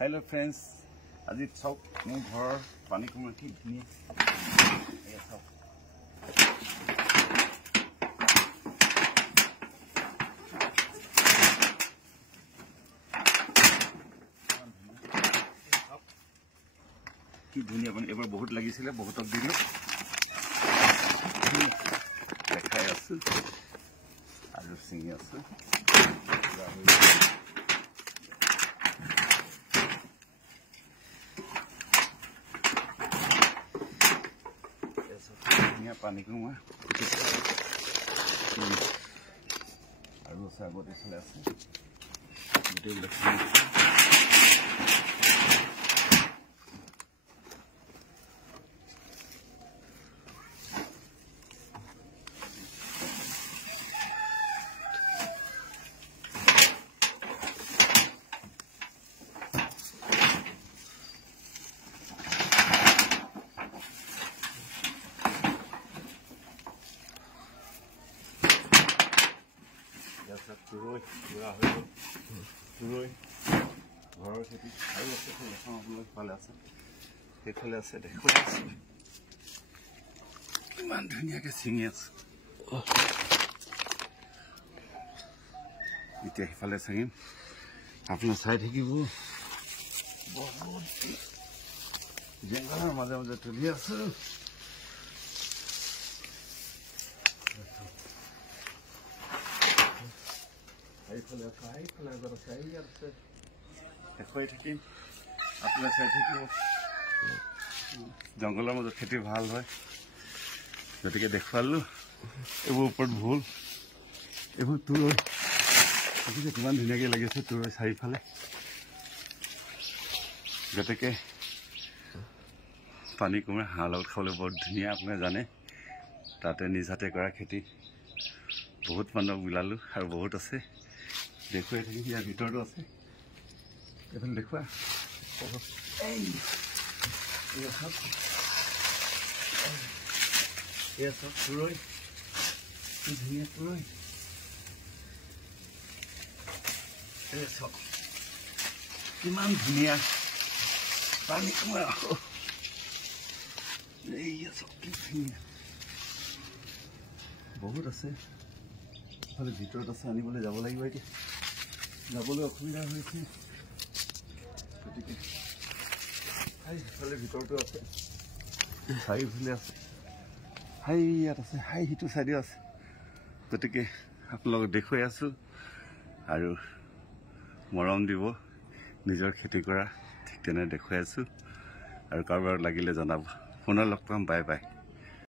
hello friends आज सब मोर घर पानी कम की धुनिया कि धुनिया बन एबार बहुत लगिছিলে बहुत दिलो देखाय आसु आलू सिंगी आसु पानी को मैं और आगे चले तुरई पूरा हो गल तुरई घर खेती और फाले आफाले आसे देखो किमान धुनियाके चिंगी आছো এতিয়া সিফালে চিঙিম আপোনাৰ চাই থাকিব বহুত জংগলৰ মাজে মাজে তুলি আছো जंगल मज खेती भल है गति के देखुआलो ऊपर भूल तुरई किमान धुनिया लगे तुरई चारिफाले गति के पानी कमे हाँ लग खाने बहुत धुनिया अपने जाने ताते निजाते करा खेती बहुत मानक मिलालो और बहुत आसे देखुवाई थी यार भर आसे देखा सब तुरई धुनिया तुरई सब किमान धुनिया पानी कमा सब कि धुनिया बहुत आसे ভালে ভিতৰত আছে আনিবলৈ যাব লাগিব এতিয়া যাবলৈ অসুবিধা হৈছে গতিকে হাই ভালে ভিতৰটো আছে চাৰিফালে আছে হাই ইয়াত আছে হাই হিটো চাইডে আছে গতিকে আপোনালোকক দেখুৱাই আছো আৰু মৰম দিব নিজৰ খেতি কৰা ঠিক তেনে দেখুৱাই আছো আৰু কাৰোবাৰ লাগিলে জনাব পুনৰ লগ পাম বাই বাই